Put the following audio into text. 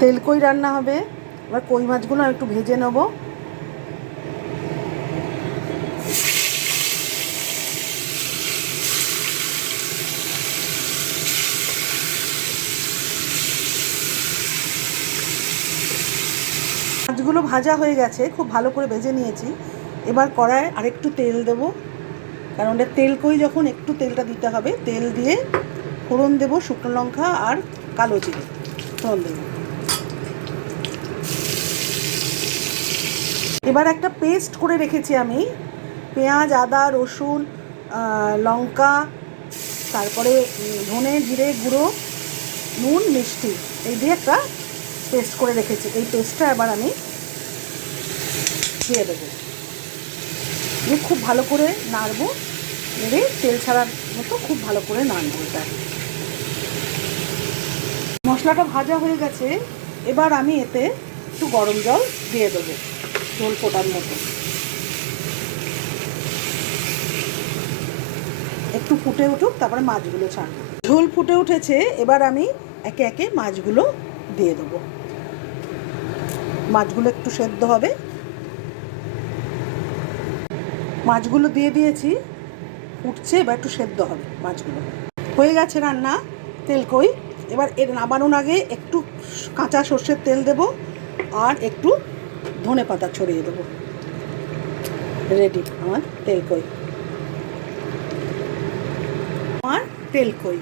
তেল কই রান্না হবে। এবার কই মাছগুলো একটু ভেজে নেব। মাছগুলো ভাজা হয়ে গেছে, খুব ভালো করে ভেজে নিয়েছি। এবার কড়ায় আরেকটু তেল দেবো, কারণ এটা তেল কই যখন একটু তেলটা দিতে হবে। তেল দিয়ে ফোড়ন দেবো, শুকনো লঙ্কা আর কালো জিরে ফোড়ন দেবো। এবার একটা পেস্ট করে রেখেছি আমি, পেঁয়াজ, আদা, রসুন, লঙ্কা, তারপরে ধনে জিরে গুঁড়ো, নুন, মিষ্টি, এই দিয়ে একটা পেস্ট করে রেখেছি। এই পেস্টটা এবার আমি দিয়ে দেবো, দিয়ে খুব ভালো করে নাড়বো। নেড়ে তেল ছাড়ার মতো খুব ভালো করে নাড়বো। এটা মশলাটা ভাজা হয়ে গেছে। এবার আমি এতে একটু গরম জল দিয়ে দেবো, ঝোল ফোটার মতো। একটু ফুটে উঠুক, তারপরে মাছগুলো ছাড়বো। ঝোল ফুটে উঠেছে, এবার আমি একে একে মাছগুলো দিয়ে দেবো। মাছগুলো একটু সেদ্ধ হবে। মাছগুলো দিয়ে দিয়েছি, ফুটছে, এবার একটু সেদ্ধ হবে মাছগুলো। হয়ে গেছে রান্না তেল কই। এবার এর নামানোর আগে একটু কাঁচা সর্ষের তেল দেব আর একটু ধনে পাতা ছড়িয়ে দেবো। রেডি আমার তেল কই, আমার তেল কই।